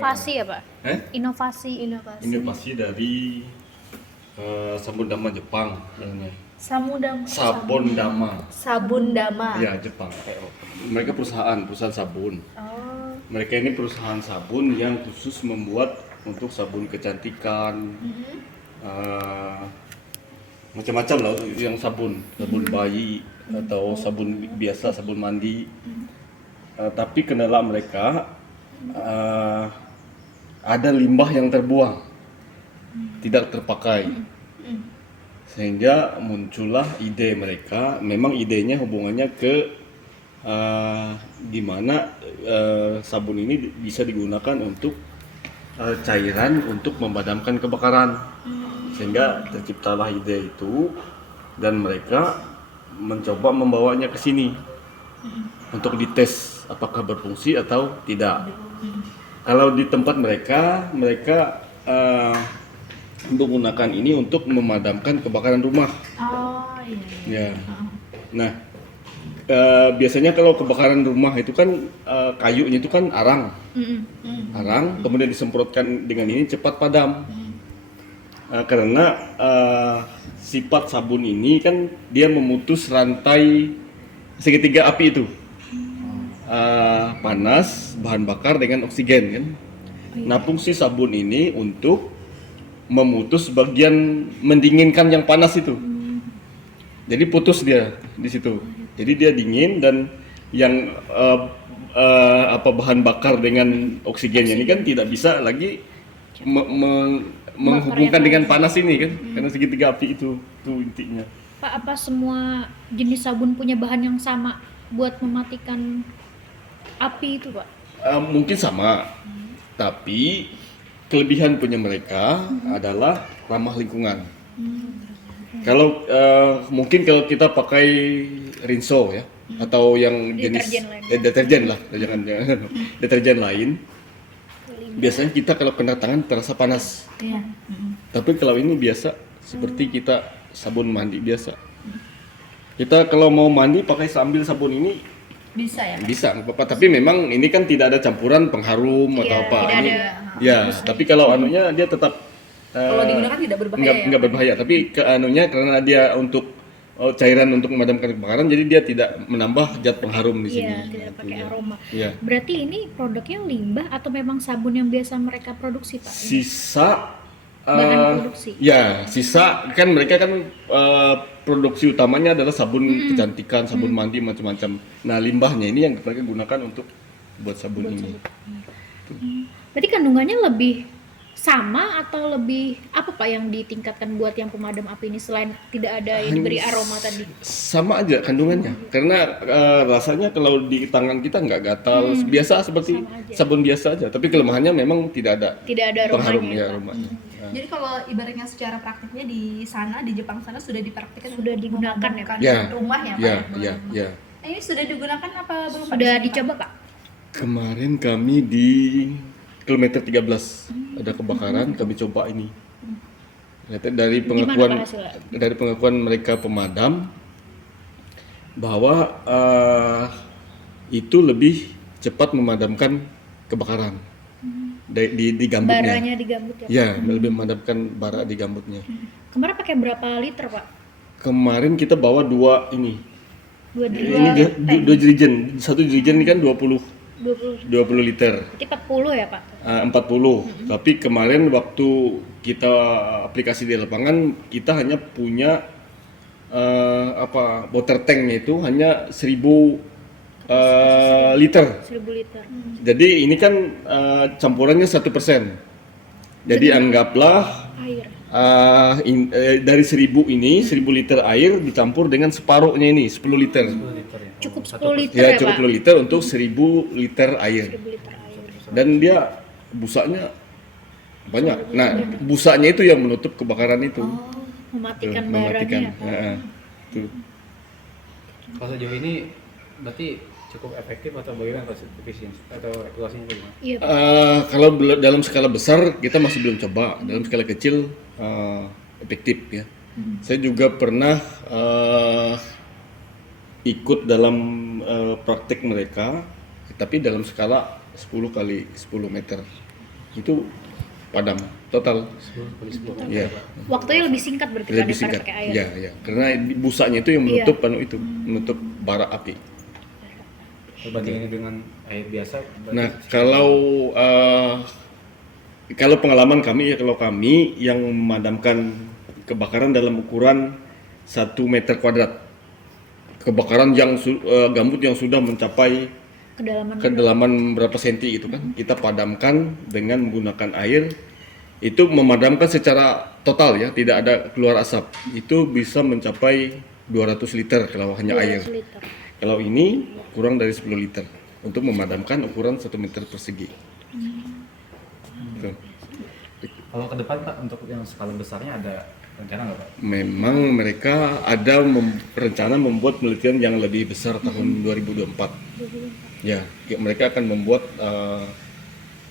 Inovasi ya Pak? Inovasi. Inovasi dari sabun dama Jepang namanya. Sabun dama. Ya, Jepang. Mereka perusahaan sabun. Oh. Mereka ini perusahaan sabun yang khusus membuat untuk sabun kecantikan, macam-macam lah, yang sabun bayi atau sabun biasa, sabun mandi. Tapi kendala mereka ada limbah yang terbuang, tidak terpakai, sehingga muncullah ide mereka. Memang idenya hubungannya ke gimana sabun ini bisa digunakan untuk cairan untuk memadamkan kebakaran, sehingga terciptalah ide itu dan mereka mencoba membawanya ke sini untuk dites apakah berfungsi atau tidak. Kalau di tempat mereka menggunakan ini untuk memadamkan kebakaran rumah. Oh iya. Ya. Nah, biasanya kalau kebakaran rumah itu kan kayunya itu kan arang, kemudian disemprotkan dengan ini cepat padam. Karena sifat sabun ini kan dia memutus rantai segitiga api itu, panas, bahan bakar dengan oksigen kan. Nah, fungsi sabun ini untuk memutus bagian mendinginkan yang panas itu. Jadi putus dia di situ. Jadi dia dingin, dan yang bahan bakar dengan oksigennya ini kan tidak bisa lagi menghubungkan dengan panas ini kan, karena segitiga api itu intinya. Pak, apa semua jenis sabun punya bahan yang sama buat mematikan api itu Pak? Mungkin sama, tapi kelebihan punya mereka adalah ramah lingkungan. Kalau mungkin kalau kita pakai Rinso ya, atau yang jenis deterjen lah, jangan deterjen lain, biasanya kita kalau kena tangan terasa panas. Tapi kalau ini biasa seperti kita sabun mandi biasa. Kita kalau mau mandi pakai sambil sabun ini bisa ya? Bisa, nggak apa-apa. Tapi memang ini kan tidak ada campuran pengharum atau apa. Ini, ya, tapi kalau anunya dia tetap kalau digunakan tidak berbahaya. Nggak berbahaya, tapi ke anunya karena dia untuk cairan untuk memadamkan kebakaran, jadi dia tidak menambah zat pengharum di sini. Iya, tidak pakai aroma. Iya. Berarti ini produknya limbah atau memang sabun yang biasa mereka produksi Pak? Sisa bahan produksi. Ya, sisa kan mereka kan produksi utamanya adalah sabun kecantikan, sabun mandi, macam-macam. Nah, limbahnya ini yang mereka gunakan untuk buat sabun ini. Berarti kandungannya lebih sama atau lebih apa Pak yang ditingkatkan buat yang pemadam api ini selain tidak ada yang diberi aroma tadi? Sama aja kandungannya, karena rasanya kalau di tangan kita nggak gatal, biasa seperti sabun biasa aja. Tapi kelemahannya memang tidak ada pengharum ya aromanya. Jadi kalau ibaratnya secara praktiknya di sana, di Jepang sana sudah dipraktikkan, sudah digunakan ya rumah ya Pak? Ya. Nah, ini sudah digunakan apa belum? Sudah dicoba Pak? Kemarin kami di kilometer 13 ada kebakaran, kami coba ini. Dari pengakuan mereka pemadam bahwa itu lebih cepat memadamkan kebakaran. Di gambutnya. Baranya di gambut ya? Ya, lebih memadamkan bara di gambutnya. Kemarin pakai berapa liter Pak? Kemarin kita bawa dua ini. Dua jerigen. Satu jerigen ini kan 20 liter. Berarti 40 ya Pak? 40. Tapi kemarin waktu kita aplikasi di lapangan, kita hanya punya water tanknya itu hanya 1000 liter. 1000 liter. Jadi ini kan campurannya 1%. Jadi anggaplah Air. Dari 1000 liter air dicampur dengan separuhnya ini 10 liter. Cukup 10 liter Ya, ya cukup Pak? 10 liter untuk 1000 liter air. 1000 liter air. Dan dia busanya banyak. Nah, busanya itu yang menutup kebakaran itu. Mematikan Mematikan. baranya. Tuh. Kalau sejauh ini berarti cukup efektif atau bagaimana efisiensi atau evaluasinya bagaimana? Iya Pak. Kalau dalam skala besar kita masih belum coba. Dalam skala kecil efektif ya. Saya juga pernah ikut dalam praktek mereka, tapi dalam skala 10 kali 10 meter. itu padam total. 10 kali 10. Ya, Waktunya lebih singkat berarti lebih daripada singkat. pakai air. Ya, ya. Karena busanya itu yang menutup itu, menutup bara api. Bandingannya dengan air biasa. berarti Nah, kalau pengalaman kami kalau kami yang memadamkan kebakaran dalam ukuran 1 meter kuadrat. Kebakaran yang gambut yang sudah mencapai kedalaman berapa senti itu kan, kita padamkan dengan menggunakan air. Itu memadamkan secara total ya, tidak ada keluar asap. Itu bisa mencapai 200 liter kalau hanya air. 200 liter. Kalau ini kurang dari 10 liter untuk memadamkan ukuran 1 meter persegi. Tuh. Kalau ke depan Pak untuk yang skala besarnya ada rencana nggak Pak? Memang mereka ada rencana membuat penelitian yang lebih besar tahun 2024. Ya, mereka akan membuat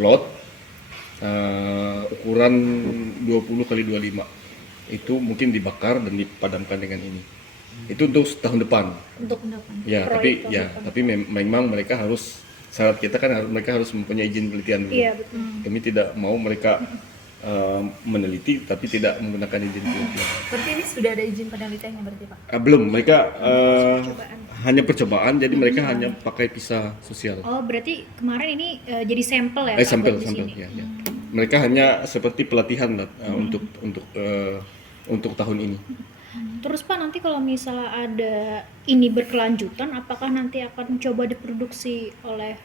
plot ukuran 20 kali 25. Itu mungkin dibakar dan dipadamkan dengan ini. Itu untuk tahun depan. Untuk pendapat. Ya, tapi memang mereka harus, syarat kita kan mereka harus mempunyai izin penelitian dulu. Iya, betul. Kami tidak mau mereka meneliti tapi tidak menggunakan izin penelitian. Berarti ini sudah ada izin penelitiannya berarti Pak? Belum, mereka hanya percobaan, jadi mereka hanya pakai visa sosial. Oh, berarti kemarin ini jadi sampel ya? Pak, Sampel, buat di sampel, sini? ya. Mereka hanya seperti pelatihan lah, untuk tahun ini. Terus Pak, nanti kalau misalnya ada ini berkelanjutan, apakah nanti akan coba diproduksi oleh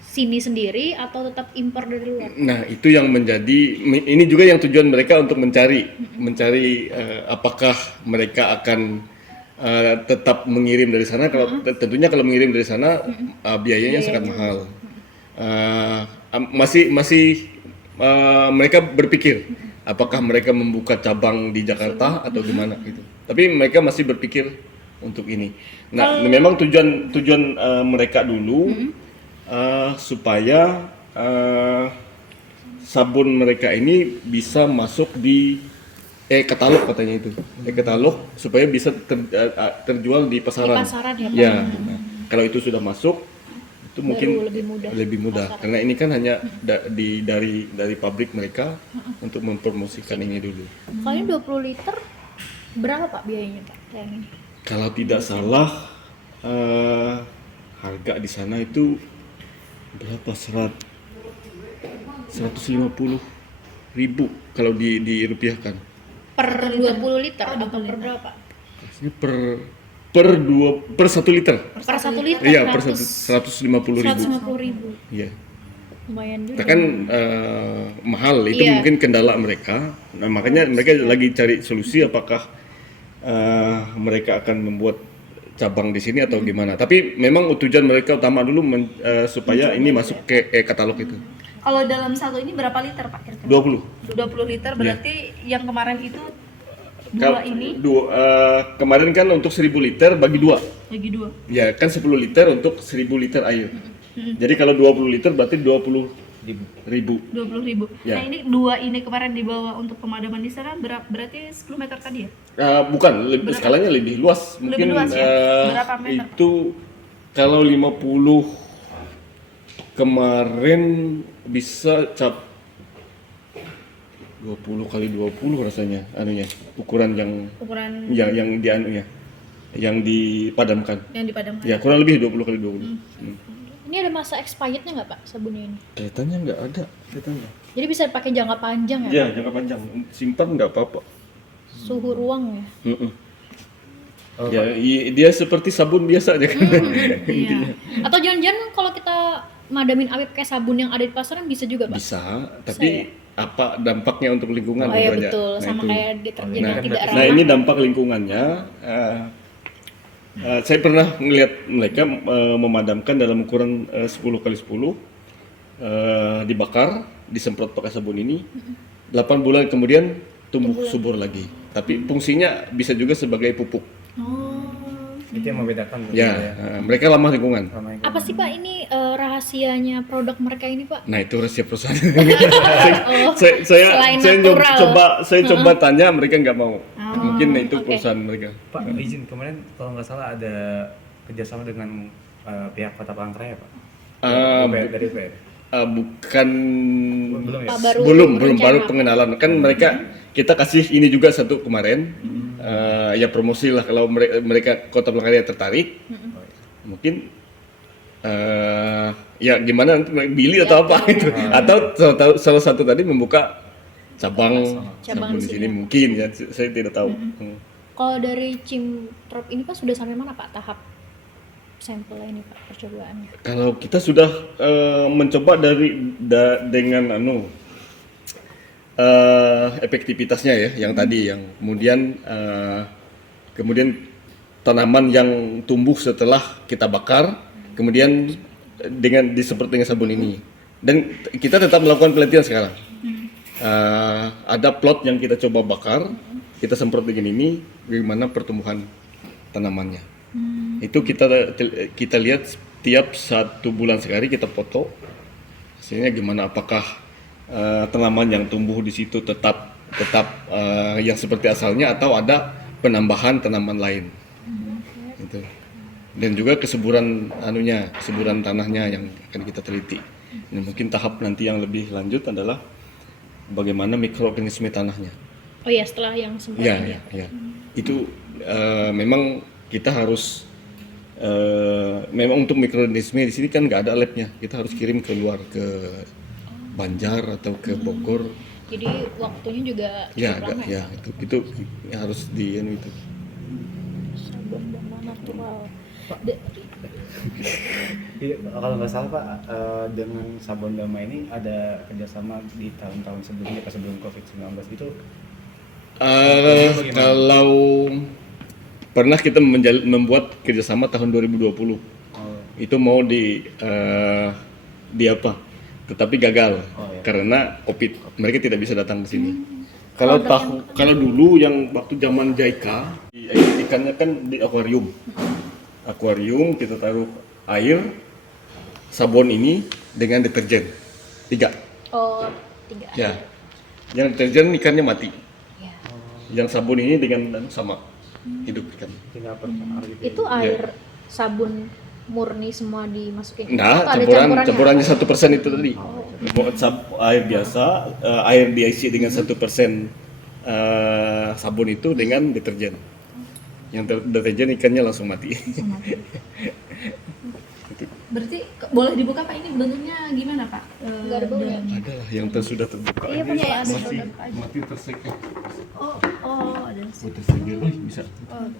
sini sendiri atau tetap impor dari luar? Nah, itu yang ini juga yang tujuan mereka untuk mencari apakah mereka akan tetap mengirim dari sana. Kalau tentunya kalau mengirim dari sana biayanya sangat mahal. Mereka berpikir apakah mereka membuka cabang di Jakarta atau gimana gitu. Tapi mereka masih berpikir untuk ini. Nah, memang tujuan mereka dulu supaya sabun mereka ini bisa masuk di katalog katanya itu. Katalog supaya bisa terjual di pasaran. Di pasaran ya, Pak? Ya. Nah, kalau itu sudah masuk itu mungkin lebih mudah. Karena ini kan hanya dari pabrik mereka untuk mempromosikan ini dulu. Kalau ini 20 liter berapa Pak biayanya Pak? Yang ini? Kalau tidak salah harga di sana itu berapa? 150.000 kalau dirupiahkan. Per 20 liter atau per berapa? Rasanya per 1 liter. Per 1 liter? Iya, per 150.000. 150.000. Iya. Lumayan juga. Nah, kan mahal itu Iya. mungkin kendala mereka. Nah, makanya mereka lagi cari solusi apakah mereka akan membuat cabang di sini atau gimana. Tapi memang tujuan mereka utama dulu supaya ini masuk ke katalog itu. Kalau dalam satu ini berapa liter Pak kira-kira? 20. 20 liter berarti yang kemarin itu dua ini Kemarin kan untuk 1.000 liter bagi 2. bagi dua. Ya, kan 10 liter untuk 1.000 liter air. Jadi kalau 20 liter berarti 20.000. 20.000. Ya. Nah, ini dua ini kemarin dibawa untuk pemadaman di sana berarti 10 meter tadi ya? Bukan, skalanya lebih luas. Mungkin Lebih luas ya? Berapa meter? itu kalau 50 kemarin bisa 20 kali 20 rasanya anunya, ukuran yang dipadamkan. Yang dipadamkan. Ya, kurang lebih 20 kali 20. Ini ada masa expirednya nggak Pak sabunnya ini? Kelihatannya nggak ada, kelihatannya. Jadi bisa dipakai jangka panjang ya? Ya, jangka panjang. Simpan nggak apa-apa. Suhu ruang ya? Ya, dia seperti sabun biasa aja kan. Iya. Atau jangan-jangan kalau kita madamin awet pakai sabun yang ada di pasaran bisa juga Pak? Bisa, tapi apa dampaknya untuk lingkungan? Oh iya itu aja. betul, Nah, sama itu. kayak deterjen yang tidak Nah, ramah. ini dampak lingkungannya. Saya pernah melihat mereka memadamkan dalam ukuran 10 kali 10, dibakar, disemprot pakai sabun ini. 8 bulan kemudian tumbuh subur lagi. Tapi fungsinya bisa juga sebagai pupuk. Itu yang membedakan. Ya, mereka ramah lingkungan. Apa sih Pak ini rahasianya produk mereka ini Pak? Nah, itu rahasia perusahaan. Oh, saya selain natural. coba tanya, mereka nggak mau. Oh, Mungkin itu oke. perusahaan mereka. Pak, izin kemarin kalau nggak salah ada kerjasama dengan pihak Kota Palangkaraya Pak. Ah, dari UPR. bukan Belum ya? Pak, baru belum rencana baru apa? pengenalan kan mereka kita kasih ini juga satu kemarin ya promosi lah kalau mereka Kota Palangkaraya tertarik mungkin ya gimana nanti Billy atau apa gitu atau salah satu tadi membuka cabang Cabang sabun di di sini sini. mungkin ya saya tidak tahu. Kalau dari Cimprop ini Pak sudah sampai mana Pak tahap sampelnya ini Pak percobaannya? Kalau kita sudah mencoba dengan efektivitasnya ya, yang tadi, yang kemudian tanaman yang tumbuh setelah kita bakar, kemudian disemprot dengan sabun ini, dan kita tetap melakukan penelitian sekarang. Ada plot yang kita coba bakar, kita semprot dengan ini, bagaimana pertumbuhan tanamannya. Itu kita lihat tiap 1 bulan sekali kita foto hasilnya gimana, apakah tanaman yang tumbuh di situ tetap yang seperti asalnya atau ada penambahan tanaman lain. Gitu. Dan juga kesuburan tanahnya yang akan kita teliti. Dan mungkin tahap nanti yang lebih lanjut adalah bagaimana mikroorganisme tanahnya. Oh ya setelah yang semprot Ya, ini. ya. Itu memang kita harus memang untuk mikroorganisme di sini kan nggak ada labnya, kita harus kirim keluar ke Banjar atau ke Bogor. Jadi waktunya juga Ya, cukup lama ya, itu harus di itu. Sabun dama natural. Iya, kalau nggak salah Pak, dengan Sabon Dama ini ada kerjasama di tahun-tahun sebelumnya, pas sebelum COVID-19 itu. Kalau pernah kita membuat kerjasama tahun 2020, itu mau di apa? Tetapi gagal karena COVID. Mereka tidak bisa datang ke sini. Kalau dulu yang waktu zaman JICA, ikannya kan di akuarium. Akuarium kita taruh air, sabun ini dengan deterjen 3. Oh 3. Ya, yang deterjen ikannya mati. Ya. Yang sabun ini dengan sama hidup ikan. Tinggal berpengaruh gitu. Itu air sabun murni semua dimasukin. Nah, Apa ada campurannya 1% itu tadi. Air biasa, air diisi dengan 1% sabun itu dengan deterjen. Yang deterjen ikannya langsung mati. Berarti boleh dibuka Pak, ini bentuknya gimana Pak? Nggak ada baunya. Ada lah yang sudah terbuka. Iya, punya ya, ada masih produk aja. mati tersegel. Oh, ada. Tersegel, bisa. Oh,